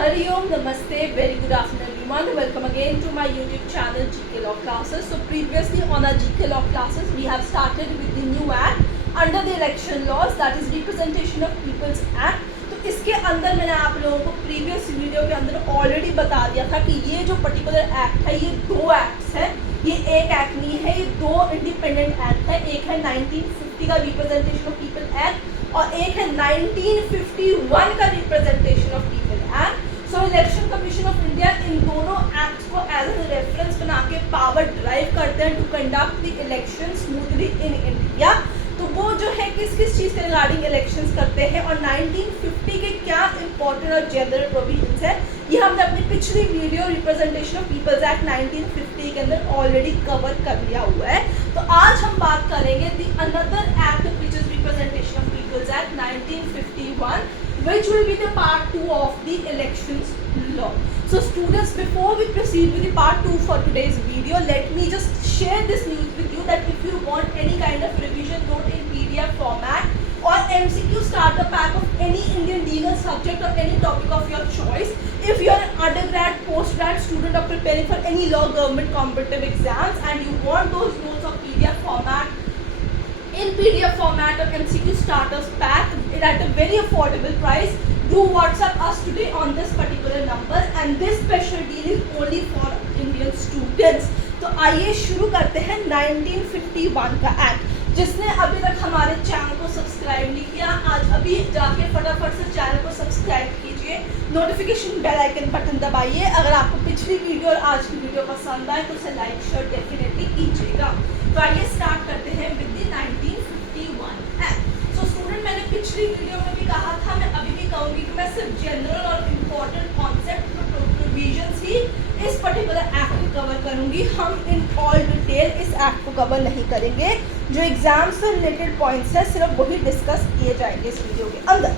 Hariom, Namaste, very good afternoon everyone. Welcome again to my YouTube channel GK Law Classes. So previously on our GK Law Classes, we have started with the new act under the election laws, that is Representation of People's Act. तो इसके अंदर मैंने आप लोगों को previous video के अंदर already बता दिया था कि ये जो पर्टिकुलर एक्ट है ये दो एक्ट्स है, ये एक एक्ट नहीं है, ये दो इंडिपेंडेंट एक्ट है। एक है 1950 का रिप्रेजेंटेशन ऑफ पीपल एक्ट और एक है 1951 का representation of people act. So election commission of India in दोनों एक्ट्स को एज ए रेफरेंस बना के पावर ड्राइव करते हैं to conduct the election smoothly in India. तो वो जो है किस किस चीज़ के रिगार्डिंग इलेक्शंस करते हैं और 1950 के क्या इंपॉर्टेंट और जनरल प्रोविजंस है, ये हमने अपनी पिछली video representation of people's act 1950 के अंदर ऑलरेडी कवर कर लिया हुआ है। तो आज हम बात करेंगे the another act which is representation of people's act 1951 which will be the part 2 of the elections law. So students, before we proceed with the part 2 for today's video, let me just share this news with you that if you want any kind of revision note in PDF format or MCQ starter pack of any Indian legal subject or any topic of your choice, if you are an undergrad, postgrad student or preparing for any law government competitive exams and you want those notes of PDF format in PDF format or MCQ starters pack at a very affordable price, do WhatsApp us today on this particular number and this special deal is only for Indian students. तो आइए शुरू करते हैं 1951 का act. जिसने अभी तक हमारे चैनल को सब्सक्राइब नहीं किया, आज अभी जाके फटाफट से चैनल को सब्सक्राइब कीजिए, नोटिफिकेशन बेल आइकन बटन दबाइए। अगर आपको पिछली वीडियो और आज की वीडियो पसंद आए तो उसे लाइक शेयर डेफिनेटली कीजिएगा। तो आइए स्टार्ट करते हैं with the 1951 act. So student, मैंने पिछली वीडियो में भी कहा था, मैं अभी भी कहूँगी कि मैं सिर्फ जनरल और इम्पोर्टेंट कॉन्सेप्ट प्रोविजंस ही इस पर्टिकुलर एक्ट को कवर करूँगी। हम इन ऑल डिटेल इस एक्ट को कवर नहीं करेंगे। जो एग्जाम से रिलेटेड पॉइंट्स है सिर्फ वही डिस्कस किए जाएंगे इस वीडियो के अंदर।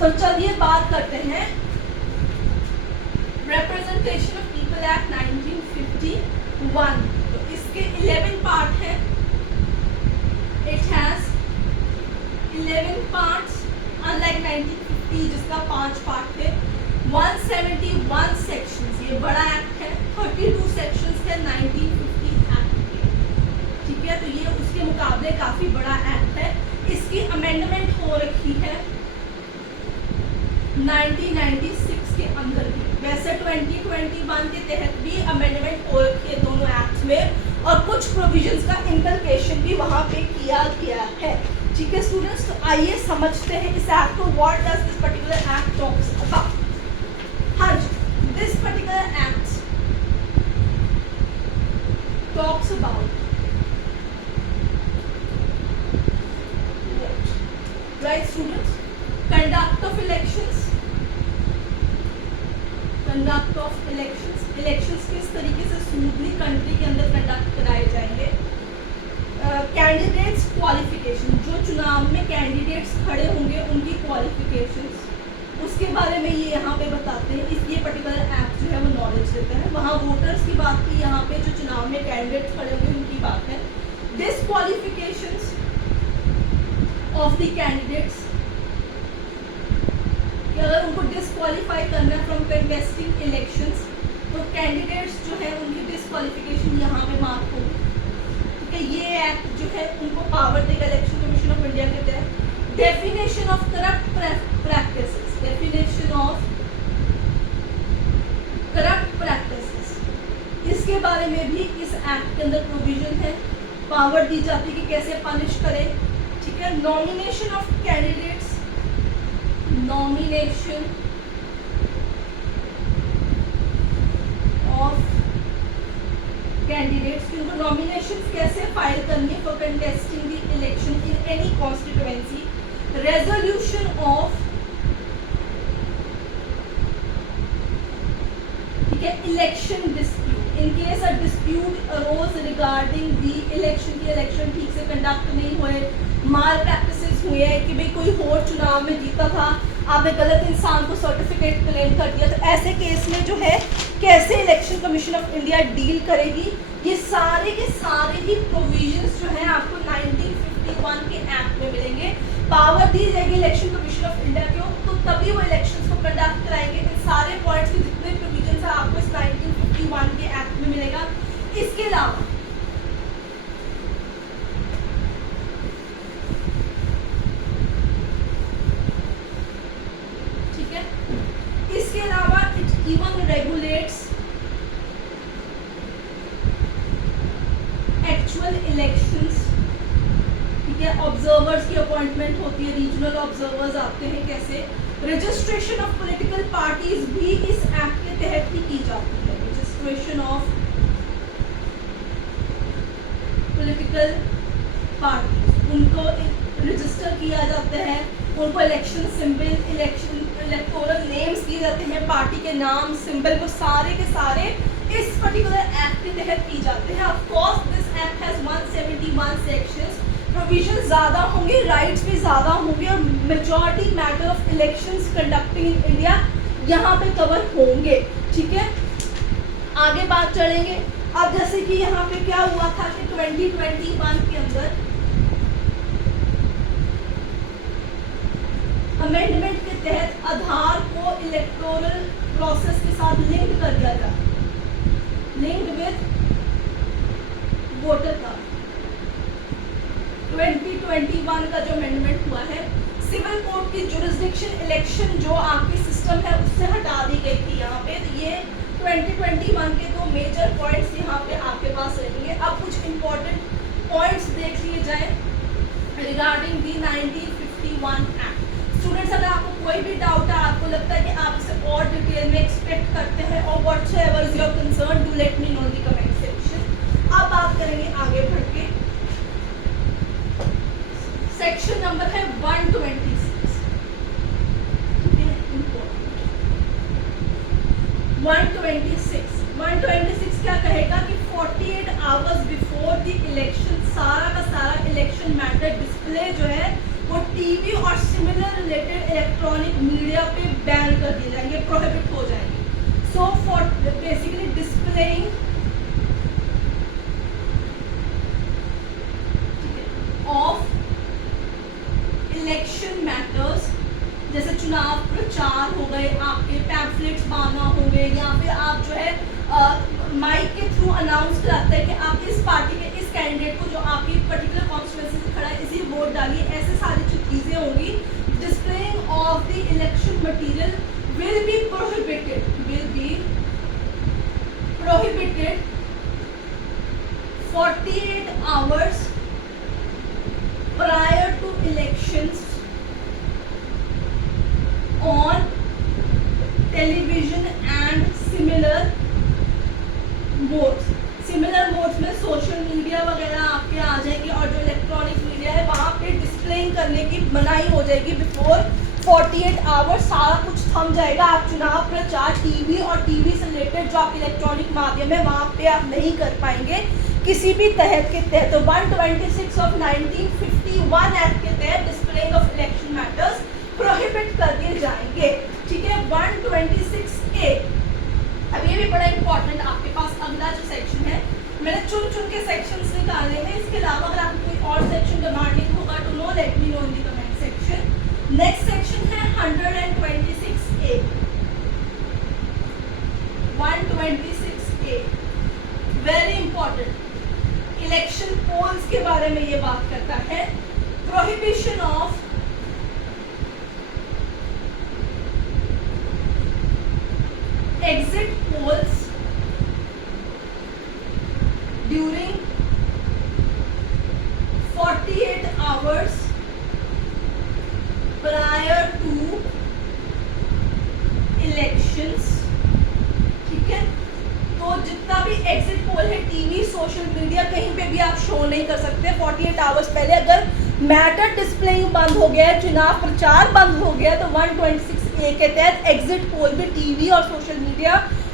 तो चलिए बात करते हैं रिप्रेजेंटेशन ऑफ पीपल एक्ट 1951। तो इसके 11 पार्ट है। इट हैज 11 पार्ट्स अनलाइक 1950 जिसका 5 पार्ट है। 171 सेक्शंस, ये बड़ा एक्ट है। 32 सेक्शंस है 1950 एक्ट के, ठीक है। तो ये उसके मुकाबले काफी बड़ा एक्ट है। इसकी अमेंडमेंट हो रखी है 1996 के अंदर भी। वैसे 2021 के तहत भी अमेंडमेंट हो रखी है दोनों एक्ट्स में और कुछ प्रोविजंस का इंप्लीकेशन भी वहाँ पे किया गया है, ठीक है स्टूडेंट्स। तो आइए समझते हैं इस एक्ट को। What does this particular act talks about. हाँ जी, this particular act talks about right students, conduct of elections. Conduct of elections, elections किस तरीके से स्मूथली कंट्री के अंदर कंडक्ट कराए जाएंगे। कैंडिडेट्स क्वालिफिकेशन, जो चुनाव में कैंडिडेट्स खड़े होंगे उनकी क्वालिफिकेशंस, उसके बारे में ये यहाँ पे बताते हैं। इस ये पर्टिकुलर एक्ट जो है वो नॉलेज देता है। वहाँ वोटर्स की बात की, यहाँ पे जो चुनाव में कैंडिडेट्स खड़े होंगे उनकी बात है। डिसक्वालिफिकेशंस ऑफ द कैंडिडेट्स, कि अगर उनको डिसक्वालीफाई करना है फ्रॉम कंटेस्टिंग इलेक्शंस तो कैंडिडेट्स जो है उनकी डिसक्वालिफिकेशन यहाँ पे मार्क होगी, ठीक है। ये एक्ट जो है उनको पावर देगा इलेक्शन कमीशन ऑफ इंडिया के तहत। Definition of corrupt practices, definition of corrupt practices, इसके बारे में भी इस एक्ट के अंदर प्रोविजन है। पावर दी जाती है कि कैसे पनिश करें, ठीक है। Nomination of candidates, nomination of candidates, उनको नॉमिनेशन कैसे फाइल करनी है for contesting the election in any constituency. Resolution of, ठीक है, election dispute, in case a dispute arose regarding the election की इलेक्शन ठीक से कंडक्ट नहीं हुए, माल प्रैक्टिसेस हुए हैं कि भाई कोई और चुनाव में जीता था, आपने गलत इंसान को सर्टिफिकेट क्लेम कर दिया, तो ऐसे केस में जो है कैसे election commission of India deal करेगी, ये सारे के सारे ही प्रोविजंस जो हैं आपको 1951 के एक्ट में मिलेंगे। पावर दी जाएगी इलेक्शन कमीशन ऑफ इंडिया को, तो तभी वो इलेक्शंस को कंडक्ट कराएंगे। इन सारे point even regulates actual elections, ठीक है, ऑब्जर्वर्स की अपॉइंटमेंट होती है, रीजनल ऑब्जर्वर्स आते हैं कैसे, रजिस्ट्रेशन ऑफ पॉलिटिकल पार्टीज भी इस एक्ट के तहत ही की जाती है, रजिस्ट्रेशन ऑफ पॉलिटिकल पार्टीज, उनको रजिस्टर किया जाता है, उनको election symbol, election electoral names दिए जाते हैं, पार्टी के नाम, सिंबल, वो सारे के सारे इस पर्टिकुलर एक्ट के तहत की जाते हैं। Of course this act has 171 sections, provision ज़्यादा होंगे, राइट्स भी ज़्यादा होंगे और majority matter of elections conducting in India यहाँ पे कवर होंगे, ठीक है। आगे बात चलेंगे। अब जैसे कि यहाँ पे क्या हुआ था कि 2021 के अंदर अमेंडमेंट के तहत आधार को इलेक्टोरल प्रोसेस के साथ लिंक कर दिया जाए, लिंक विद वोटर कार्ड। 2021 का जो अमेंडमेंट हुआ है, सिविल कोर्ट की जुरिस्डिक्शन इलेक्शन जो आपकी सिस्टम है उससे हटा दी गई थी यहाँ पे। तो ये 2021 के दो मेजर पॉइंट्स यहाँ पे आपके पास रहेंगे। अब कुछ इंपॉर्टेंट पॉइंट्स देख लिए जाए रिगार्डिंग दी 1951 एक्ट। स्टूडेंट्स, अगर आपको कोई भी डाउट है, आपको लगता है कि आप इसे और डिटेल में एक्सपेक्ट करते हैं और whatsoever is your concern, do let me know in the comment section. अब बात करेंगे आगे बढ़ के। सेक्शन नंबर है 126, ठीक है, इंपॉर्टेंट 126 क्या कहेगा कि 48 आवर्स बिफोर द इलेक्शन सारा का सारा इलेक्शन मैटर डिस्प्ले जो है वो टीवी और सिमिलर रिलेटेड इलेक्ट्रॉनिक मीडिया पे बैन कर दिए जाएंगे, प्रोहिबिट हो जाएंगे। So for basically displaying of election matters, जैसे चुनाव प्रचार हो गए, आपके पैम्फलेट्स बांधना हो गए, या फिर आप जो है माइक के थ्रू अनाउंस कराते हैं कि आप इस पार्टी के इस कैंडिडेट को जो आपकी पर्टिकुलर कॉन्स्टिट्यूएंसी से खड़ा है इसी वोट डालिए, ऐसे सारी जो चीज़ें होंगी। Displaying of the election material will be prohibited 48 hours prior to elections on television and similar modes. Similar modes में सोशल मीडिया वगैरह आपके आ जाएंगे और जो इलेक्ट्रॉनिक मीडिया है वहाँ पे डिस्प्लेइंग करने की मनाही हो जाएगी। बिफोर 48 आवर्स सारा कुछ थम जाएगा। आप चुनाव प्रचार टीवी और टीवी से रिलेटेड जो आप इलेक्ट्रॉनिक माध्यम है वहाँ पे आप नहीं कर पाएंगे किसी भी तहत के तहत। तो 126 ऑफ 1951 एक्ट के तहत displaying of election matters prohibit कर दिए जाएंगे, ठीक है। 126A, अब ये भी बड़ा इंपॉर्टेंट आपके पास अगला जो सेक्शन है, मैंने चुन के सेक्शंस निकाले हैं। इसके अलावा अगर आपको कोई और सेक्शन डिमांडिंग होगा to know let me know in the comment section. Next section है 126A। 126A very important, election poles के बारे में ये बात करता है। Prohibition of exit polls during 48 hours prior to elections, ठीक है। तो जितना भी एग्जिट पोल है टीवी सोशल मीडिया कहीं पे भी आप शो नहीं कर सकते 48 आवर्स पहले। अगर मैटर डिस्प्लेइंग बंद हो गया है, चुनाव प्रचार बंद हो गया, तो 126A के तहत एग्जिट पोल भी टीवी और सोशल मीडिया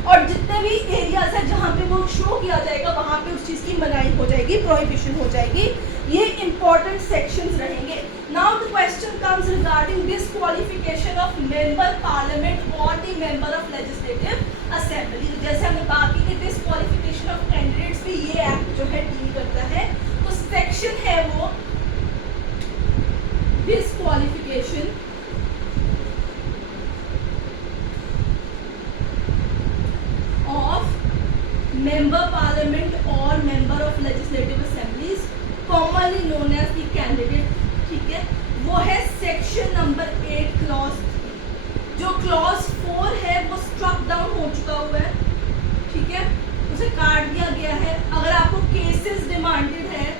और जितने भी एरियाज है जहाँ पे वो शो किया जाएगा वहाँ पे उस चीज़ की मनाही हो जाएगी, प्रोहिबिशन हो जाएगी। ये इंपॉर्टेंट सेक्शंस रहेंगे। Now the question comes regarding disqualification of member parliament और the member of legislative assembly. जैसे हमने बात की कि डिस्क्वालिफिकेशन ऑफ कैंडिडेट्स भी ये एक्ट जो है डील करता है। तो सेक्शन है वो डिस्क्वालिफिकेशन ऑफ मेंबर पार्लियामेंट और member of legislative assemblies commonly known as the candidate, ठीक है। वो है सेक्शन नंबर 8 क्लॉज 3। जो क्लॉज 4 है वो स्ट्रक डाउन हो चुका हुआ है, ठीक है, उसे काट दिया गया है। अगर आपको केसेस डिमांडेड है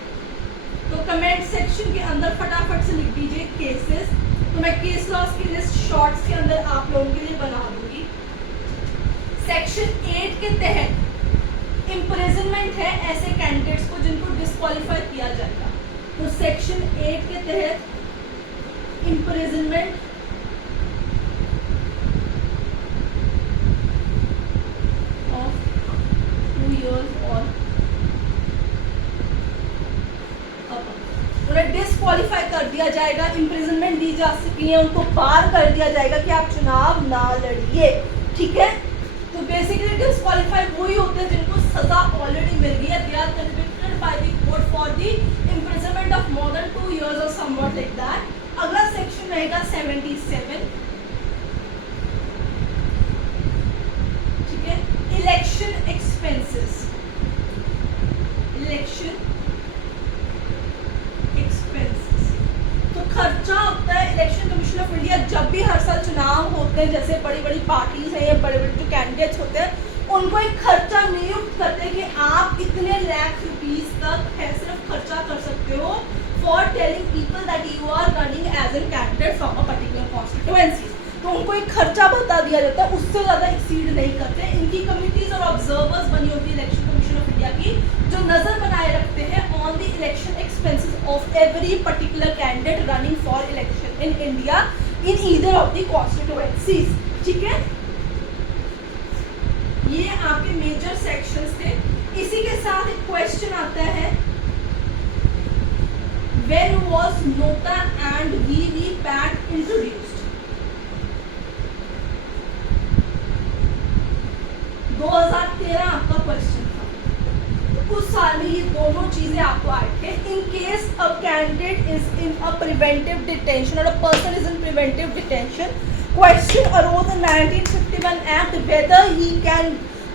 तो कमेंट सेक्शन के अंदर फटाफट से लिख दीजिए केसेस, तो मैं केस लॉस की लिस्ट शॉर्ट्स के अंदर आप लोगों के लिए बना दूंगी। सेक्शन 8 के तहत इम्प्रिजनमेंट है ऐसे कैंडिडेट्स को जिनको डिस्क्वालीफाई किया जाएगा। तो सेक्शन 8 के तहत इम्प्रिजनमेंट ऑफ 2 years और उन्हें डिस्क्वालीफाई कर दिया जाएगा, इम्प्रिजनमेंट दी जा सकती है, उनको बार कर दिया जाएगा कि आप चुनाव ना लड़िए, ठीक है। तो बेसिकली डिस्क्वालीफाई वही होते हैं जिनको सजा ऑलरेडी मिल गई है, they are convicted by the court for the imprisonment of more than 2 years और समवॉट लाइक दैट। अगला सेक्शन रहेगा 77, ठीक है, इलेक्शन एक्सपेंसेस, इलेक्शन एक्सपेंसेस। तो खर्चा होता है इलेक्शन कमीशन ऑफ इंडिया जब भी हर साल चुनाव होते हैं, जैसे बड़ी बड़ी पार्टीज हैं या बड़े बड़े जो कैंडिडेट्स होते हैं उनको एक खर्चा नियुक्त करते हैं कि आप इतने लाख रुपीस तक है सिर्फ खर्चा कर सकते हो for telling people that you are running as an candidate from a particular constituency. तो उनको एक खर्चा बता दिया जाता है, उससे ज़्यादा एक्सीड नहीं करते। इनकी कमिटीज और ऑब्जर्वर्स बनी होती है इलेक्शन कमीशन ऑफ इंडिया की, जो नजर बनाए रखते हैं on the election expenses of every particular candidate running for election in India in either of the constituencies, ठीक है। ये आपके मेजर सेक्शंस थे। इसी के साथ एक क्वेश्चन आता है, when was nota and VVPAT introduced? 2013 आपका क्वेश्चन था। उस साल में ये दोनों चीजें आपको आए थे। In case a candidate is in a preventive detention और a person is in preventive detention, question arose in 1951 act whether he can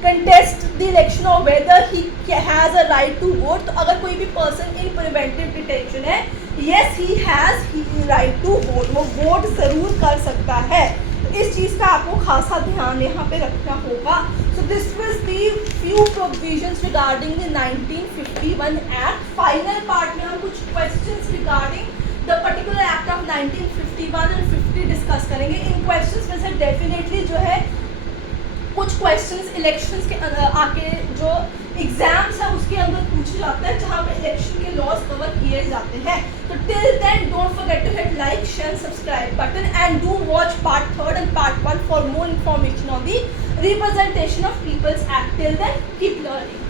contest the election or whether he has a right to vote। तो अगर कोई भी person in preventive detention है, yes he has right to vote, वो vote जरूर कर सकता है। इस चीज़ का आपको खासा ध्यान यहाँ पे रखना होगा। So this was the few provisions regarding the 1951 act. Final part में हम कुछ questions regarding the particular act of 1951 and 50 discuss करेंगे। इन क्वेश्चंस में से डेफिनेटली जो है कुछ क्वेश्चंस इलेक्शंस के आके जो एग्जाम्स है उसके अंदर पूछे जाते हैं जहाँ पे इलेक्शन के लॉज कवर किए जाते हैं। तो till then don't forget to hit like share subscribe button and do watch part 3 and part 1 for more information on the representation of people's act. Till then keep learning.